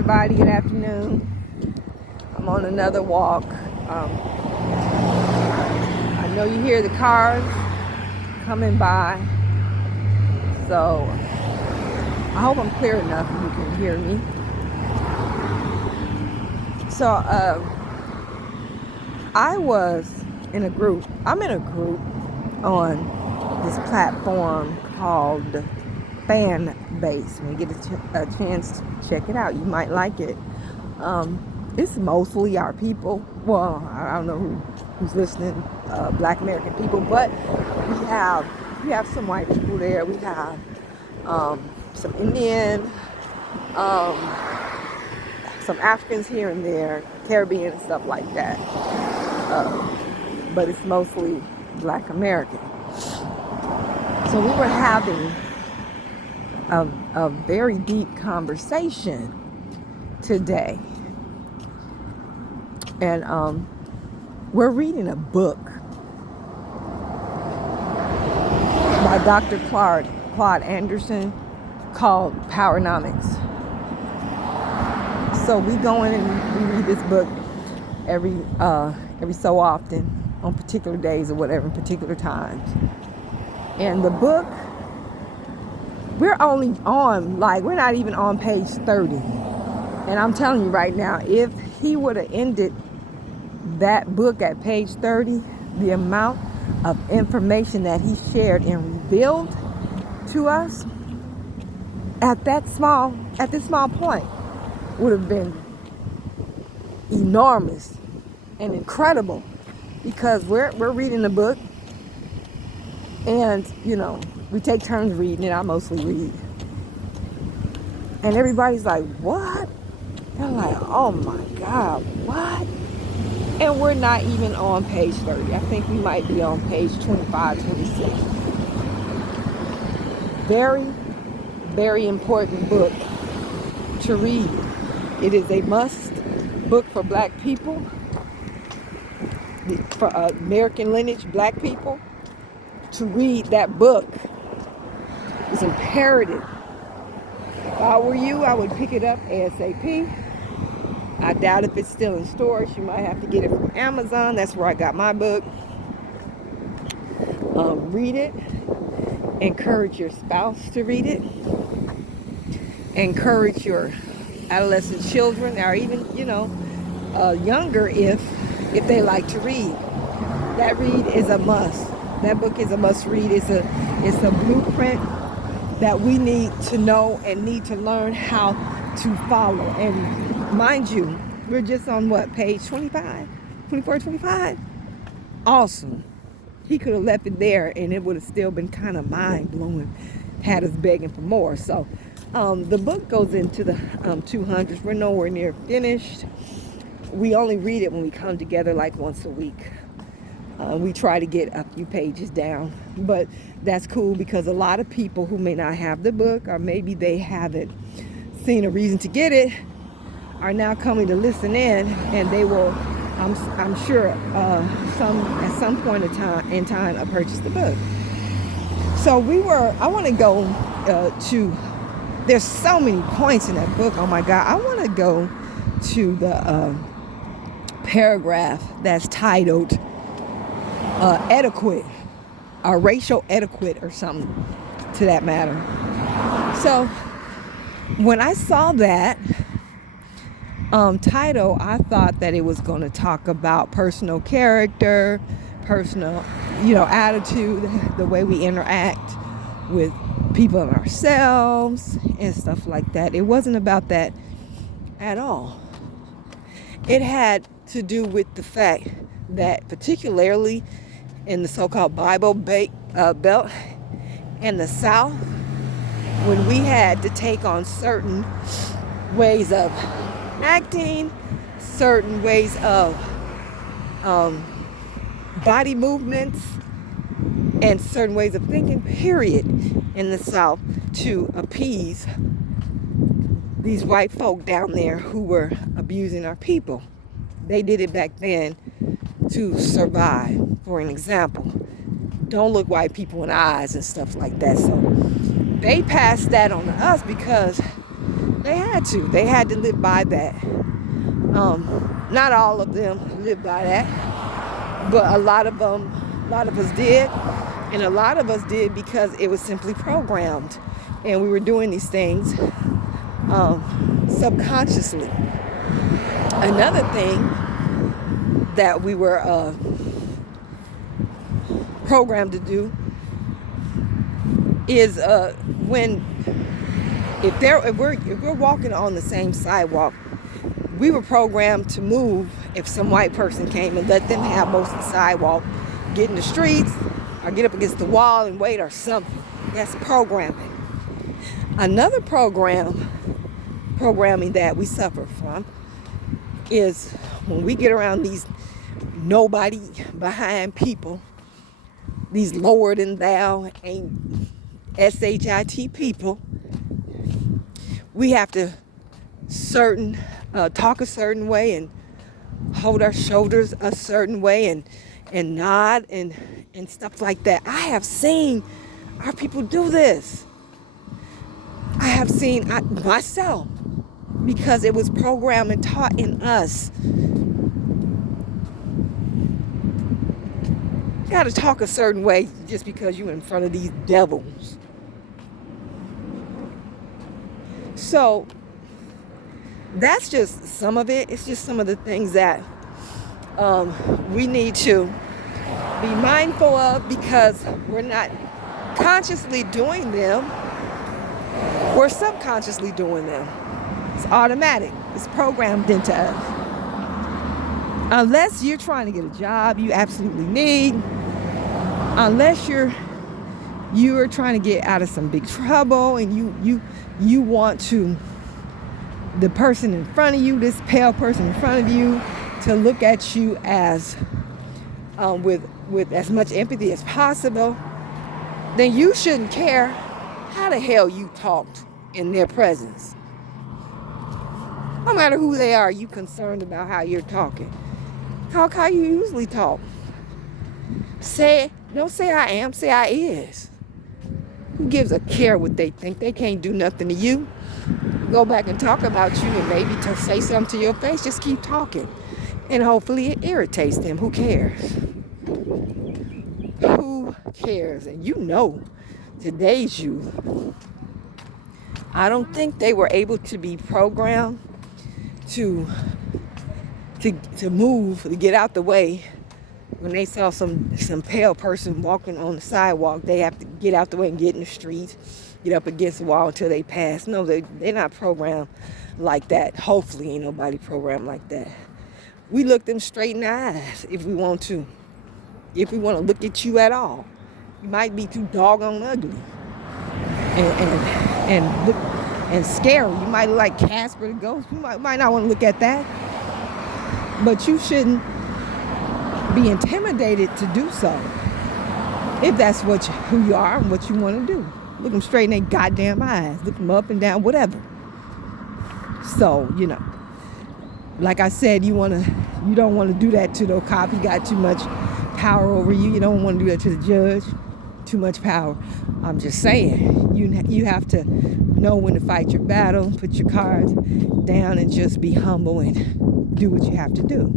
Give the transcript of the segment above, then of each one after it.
everybody. Good afternoon. I'm on another walk. I know you hear the cars coming by, so I hope I'm clear enough and you can hear me. So I was in a group. I'm in a group on this platform called Fan Base. When you get a chance to check it out, you might like it. It's mostly our people. Well, I don't know who's listening, Black American people, but we have some white people there. We have some Indian, some Africans here and there, Caribbean and stuff like that. But it's mostly Black American. So we were having a very deep conversation today. And we're reading a book by Dr. Claude Anderson called Powernomics. So we go in and we read this book every so often on particular days or whatever, in particular times. And the book, we're not even on page 30. And I'm telling you right now, if he would have ended that book at page 30, the amount of information that he shared and revealed to us at this small point would have been enormous and incredible, because we're reading the book and we take turns reading it. I mostly read, and everybody's like, what? They're like, oh my God, what? And we're not even on page 30. I think we might be on page 25, 26. Very, very important book to read. It is a must book for Black people, for American lineage Black people. To read that book is imperative. If I were you, I would pick it up ASAP. I doubt if it's still in stores. You might have to get it from Amazon. That's where I got my book. Read it. Encourage your spouse to read it. Encourage your adolescent children, or even, younger if they like to read. That read is a must. That book is a must read. It's a blueprint that we need to know and need to learn how to follow. And mind you, we're just on page 25, 24, 25. Awesome. He could have left it there and it would have still been kind of mind-blowing, had us begging for more. So the book goes into the 200s. We're nowhere near finished. We only read it when we come together like once a week. We try to get a few pages down, but that's cool, because a lot of people who may not have the book, or maybe they haven't seen a reason to get it, are now coming to listen in, and they will, I'm sure, at some point in time, purchase the book. So I want to go to, there's so many points in that book. Oh my God. I want to go to the paragraph that's titled etiquette, or racial etiquette, or something to that matter. So when I saw that title, I thought that it was going to talk about personal character, personal, attitude, the way we interact with people and ourselves and stuff like that. It wasn't about that at all. It had to do with the fact that, particularly in the so-called Bible Belt in the South, when we had to take on certain ways of acting, certain ways of body movements, and certain ways of thinking, period, in the South, to appease these white folk down there who were abusing our people. They did it back then to survive. For an example, don't look white people in the eyes and stuff like that. So they passed that on to us because They had to. They had to live by that. Not all of them live by that, but a lot of us did, and a lot of us did because it was simply programmed, and we were doing these things subconsciously. Another thing that we were programmed to do is if we're walking on the same sidewalk, we were programmed to move if some white person came and let them have most of the sidewalk, get in the streets or get up against the wall and wait or something. That's programming. Another programming that we suffer from is when we get around these nobody behind people, these lower than thou ain't SHIT people. We have to talk a certain way and hold our shoulders a certain way and nod and stuff like that. I have seen our people do this. I have seen myself, because it was programmed and taught in us. You got to talk a certain way just because you're in front of these devils. So that's just some of it. It's just some of the things that we need to be mindful of, because we're not consciously doing them. We're subconsciously doing them. It's automatic. It's programmed into us. Unless you're trying to get a job you absolutely need, unless you're trying to get out of some big trouble and you want to, the person in front of you, this pale person in front of you, to look at you as with as much empathy as possible, then you shouldn't care how the hell you talked in their presence. No matter who they are, you concerned about how you're talking. Talk how you usually talk. Don't say I am, say I is. Who gives a care what they think? They can't do nothing to you. Go back and talk about you and maybe to say something to your face. Just keep talking. And hopefully it irritates them. Who cares? Who cares? And you know, today's youth, I don't think they were able to be programmed to move, to get out the way. When they saw some pale person walking on the sidewalk, they have to get out the way and get in the street, get up against the wall until they pass. No, they're not programmed like that. Hopefully ain't nobody programmed like that. We look them straight in the eyes if we want to. If we want to look at you at all. You might be too doggone ugly. And look and scary. You might look like Casper the Ghost. You might not want to look at that. But you shouldn't be intimidated to do so, if that's who you are and what you want to do. Look them straight in their goddamn eyes. Look them up and down, whatever. So, like I said, you don't want to do that to the cop. He got too much power over you. You don't want to do that to the judge. Too much power. I'm just saying, you have to know when to fight your battle, put your cards down, and just be humble and do what you have to do.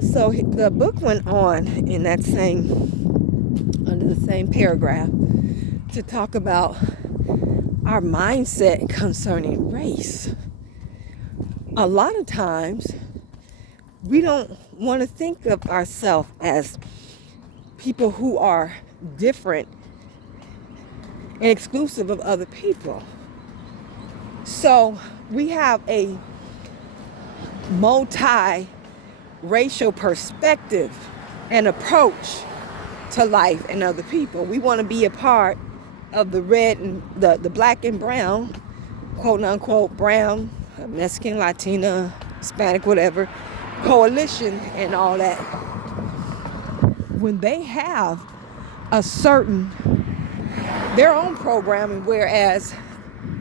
So the book went on in that under the same paragraph, to talk about our mindset concerning race. A lot of times, we don't want to think of ourselves as people who are different and exclusive of other people. So we have a multi-racial perspective and approach to life and other people. We want to be a part of the red and the black and brown, quote unquote brown, Mexican, Latina, Hispanic, whatever, coalition and all that. When they have their own programming, whereas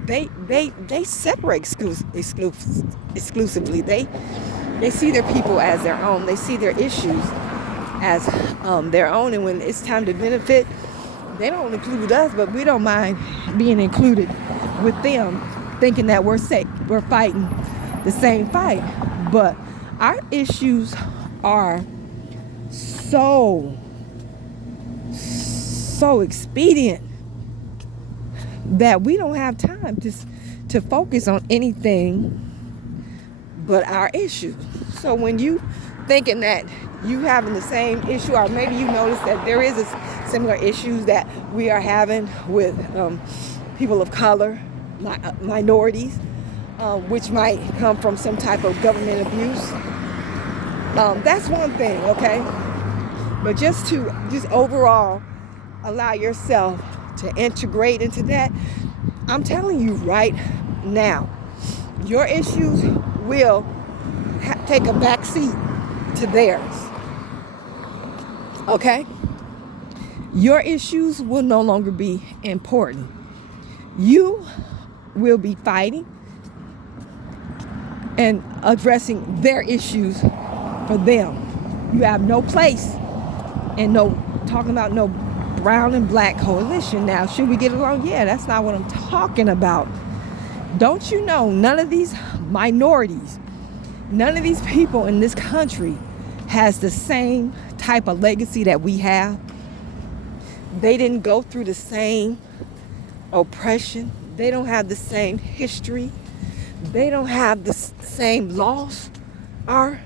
they separate exclusively. They see their people as their own. They see their issues as their own. And when it's time to benefit, they don't include us, but we don't mind being included with them thinking that we're fighting the same fight. But our issues are so expedient that we don't have time to focus on anything but our issues. So when you thinking that you having the same issue, or maybe you notice that there is a similar issues that we are having with people of color, minorities, which might come from some type of government abuse. That's one thing, okay? But just overall allow yourself to integrate into that. I'm telling you right now, your issues will take a back seat to theirs. Okay? Your issues will no longer be important. You will be fighting and addressing their issues for them. You have no place and talking about no brown and black coalition. Now, should we get along? Yeah, that's not what I'm talking about. Don't you know, none of these minorities, none of these people in this country has the same type of legacy that we have. They didn't go through the same oppression. They don't have the same history. They don't have the same loss. Our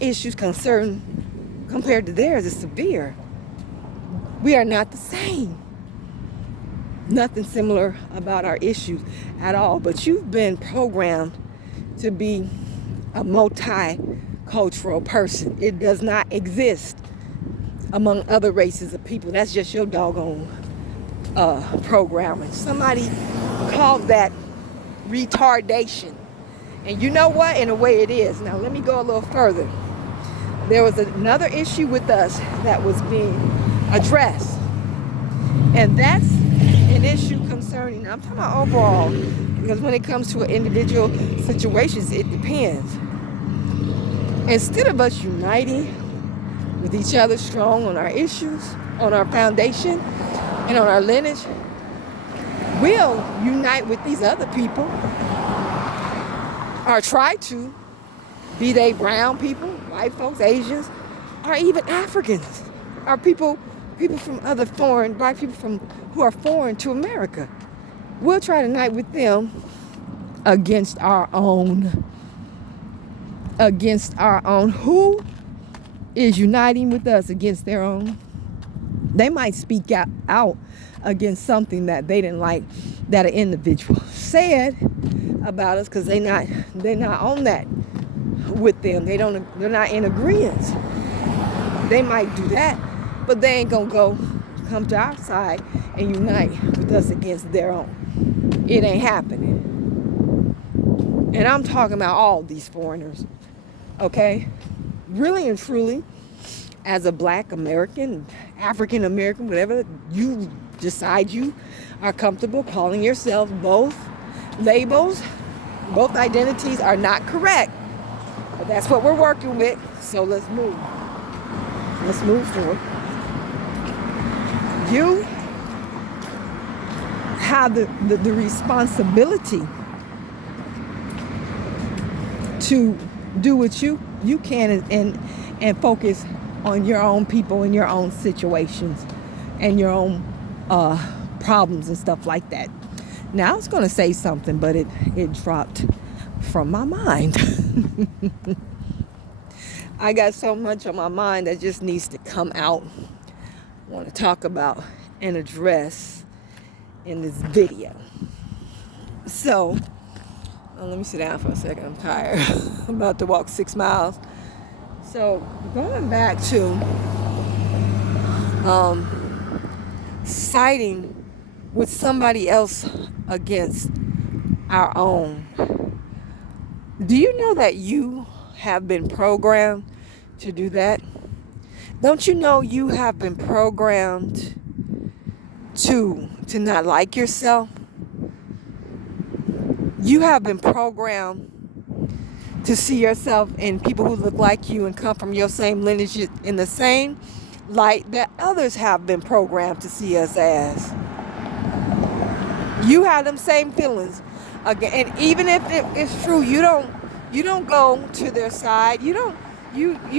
issues compared to theirs is severe. We are not the same. Nothing similar about our issues at all. But you've been programmed to be a multicultural person. It does not exist among other races of people. That's just your doggone programming. Somebody called that retardation. And you know what? In a way it is. Now let me go a little further. There was another issue with us that was being addressed. And that's an issue concerning, I'm talking about overall, because when it comes to individual situations, it depends. Instead of us uniting with each other strong on our issues, on our foundation, and on our lineage, we'll unite with these other people, or try to, be they brown people, white folks, Asians, or even Africans, or people from other black people who are foreign to America. We'll try to unite with them against our own. Who is uniting with us against their own? They might speak out against something that they didn't like that an individual said about us, because they're not on that with them. They're not in agreement. They might do that, but they ain't gonna come to our side and unite with us against their own. It ain't happening. And I'm talking about all these foreigners, okay? Really and truly, as a black American, African American, whatever you decide you are comfortable calling yourself, both labels, both identities are not correct. But that's what we're working with, so let's move. Let's move forward. You have the responsibility to do what you can and focus on your own people and your own situations and your own problems and stuff like that. Now I was going to say something, but it dropped from my mind. I got so much on my mind that just needs to come out. I want to talk about and address in this video. So, let me sit down for a second. I'm tired. I'm about to walk 6 miles. So, going back to siding with somebody else against our own. Do you know that you have been programmed to do that? Don't you know you have been programmed to not like yourself? You have been programmed to see yourself in people who look like you and come from your same lineage in the same light that others have been programmed to see us as. You have them same feelings again, and even if it's true, you don't go to their side. You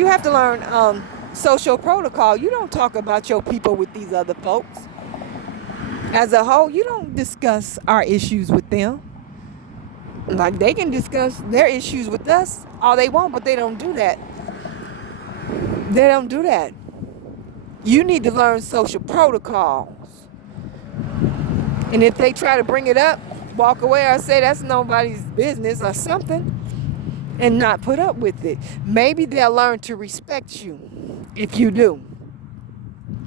have to learn social protocol. You don't talk about your people with these other folks. As a whole, you don't discuss our issues with them. Like, they can discuss their issues with us all they want, but they don't do that. They don't do that. You need to learn social protocols. And if they try to bring it up, walk away or say that's nobody's business or something, and not put up with it. Maybe they'll learn to respect you if you do.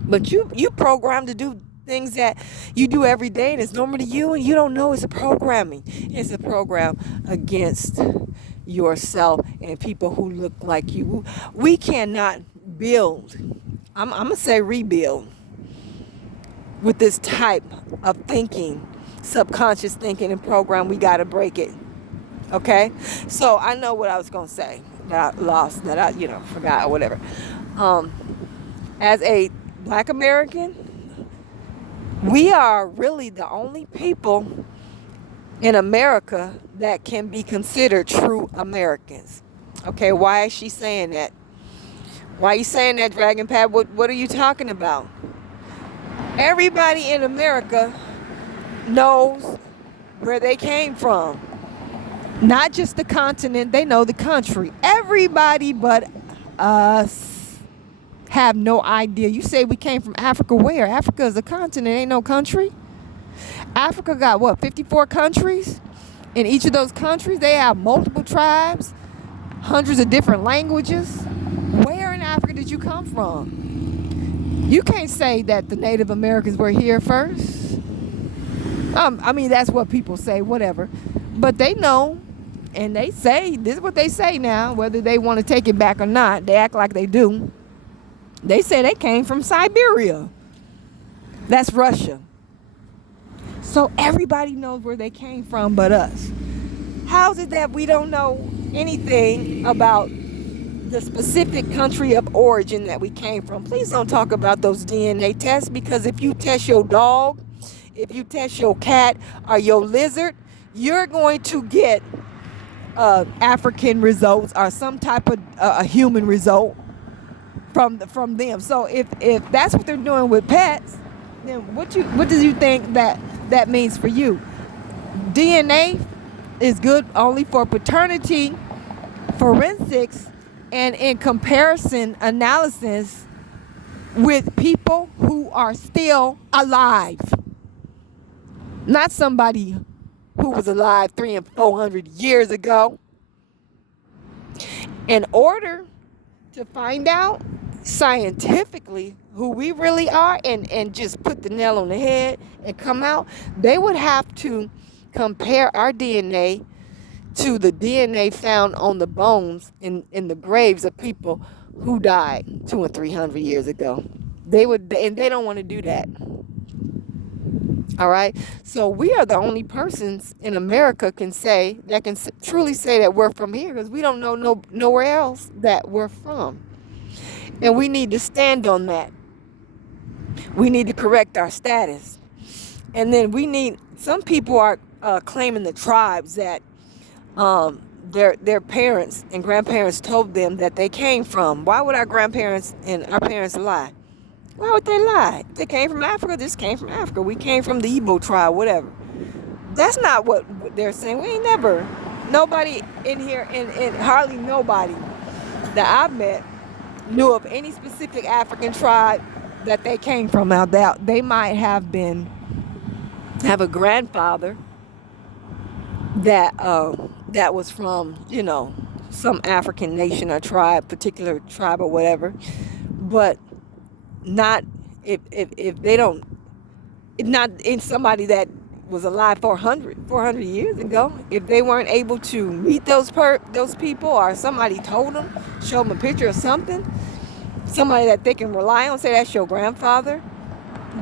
But you programmed to do things that you do every day and it's normal to you, and you don't know it's a programming. It's a program against yourself and people who look like you. We cannot build, I'm going to say rebuild, with this type of thinking, subconscious thinking and program. We got to break it. Okay? So I know what I was going to say that I lost, that I, forgot or whatever. As a Black American, we are really the only people in America that can be considered true Americans. Okay, why is she saying that? Why are you saying that, Dragon Pad? What are you talking about? Everybody in America knows where they came from. Not just the continent, they know the country. Everybody but us have no idea. You say we came from Africa. Where? Africa is a continent, ain't no country. Africa got 54 countries? In each of those countries, they have multiple tribes, hundreds of different languages. Where in Africa did you come from? You can't say that the Native Americans were here first. That's what people say, whatever. But they know, and they say, this is what they say now, whether they want to take it back or not. They act like they do. They say they came from Siberia. That's Russia. So everybody knows where they came from but us. How is it that we don't know anything about the specific country of origin that we came from? Please don't talk about those DNA tests, because if you test your dog, if you test your cat or your lizard, you're going to get African results or some type of a human result from them. So if that's what they're doing with pets, then what do you think that means for you? DNA is good only for paternity, forensics, and in comparison analysis with people who are still alive. Not somebody who was alive 300 and 400 years ago. In order to find out scientifically who we really are and just put the nail on the head and come out, they would have to compare our DNA to the DNA found on the bones in the graves of people who died 200 and 300 years ago. They would, and they don't want to do that. All right. So we are the only persons in America can truly say that we're from here, because we don't know nowhere else that we're from. And we need to stand on that. We need to correct our status. And then some people are claiming the tribes that their parents and grandparents told them that they came from. Why would our grandparents and our parents lie? Why would they lie? They came from Africa. This came from Africa. We came from the Igbo tribe, whatever. That's not what they're saying. We ain't never, nobody in here, and hardly nobody that I've met knew of any specific African tribe that they came from. Now, they might have a grandfather that was from, some African nation or tribe, particular tribe or whatever, but not if they don't, not in somebody that was alive 400 years ago. If they weren't able to meet those people, or somebody told them, show them a picture of something, somebody that they can rely on, say that's your grandfather,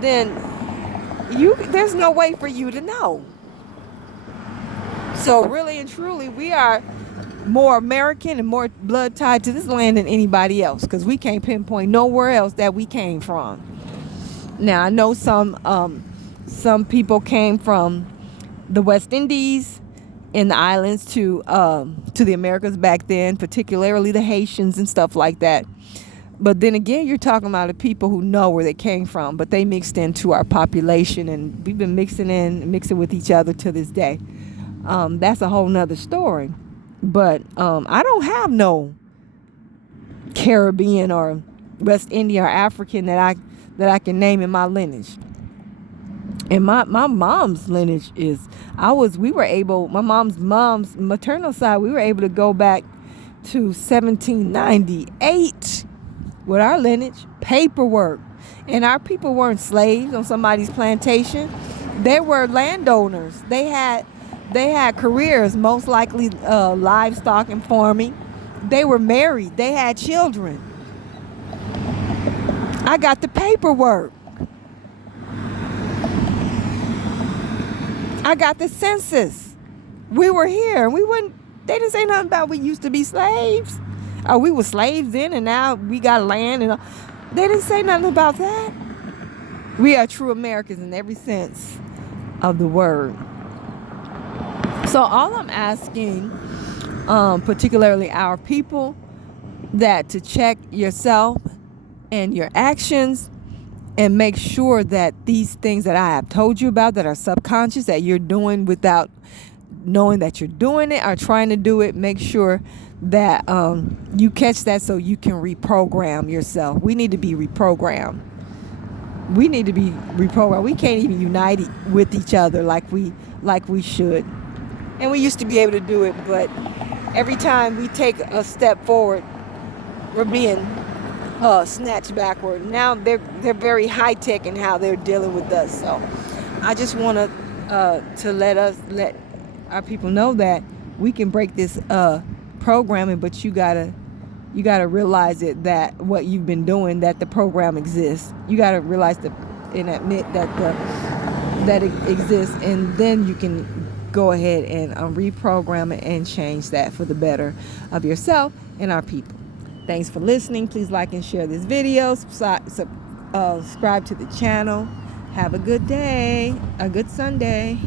then there's no way for you to know. So really and truly, we are more American and more blood tied to this land than anybody else, because we can't pinpoint nowhere else that we came from. Now, I know some people came from the West Indies, in the islands to the Americas back then, particularly the Haitians and stuff like that. But then again, you're talking about the people who know where they came from, but they mixed into our population, and we've been mixing with each other to this day. That's a whole nother story. But I don't have no Caribbean or West Indian or African that I can name in my lineage. And my mom's lineage is, my mom's maternal side, we were able to go back to 1798 with our lineage, paperwork. And our people weren't slaves on somebody's plantation. They were landowners. They had careers, most likely livestock and farming. They were married. They had children. I got the paperwork. I got the census. We were here. They didn't say nothing about we used to be slaves. Oh, we were slaves then and now we got land. And they didn't say nothing about that. We are true Americans in every sense of the word. So all I'm asking, particularly our people, that to check yourself and your actions and make sure that these things that I have told you about that are subconscious, that you're doing without knowing that you're doing it or trying to do it, make sure that you catch that so you can reprogram yourself. We need to be reprogrammed. We can't even unite with each other like we should. And we used to be able to do it, but every time we take a step forward, we're being snatched backward. Now they're very high tech in how they're dealing with us. So I just want to let our people know that we can break this programming, but you gotta realize it, that what you've been doing, that the program exists. You gotta realize and admit that it exists, and then you can go ahead and reprogram it and change that for the better of yourself and our people. Thanks for listening. Please like and share this video. Subscribe to the channel. Have a good day, a good Sunday.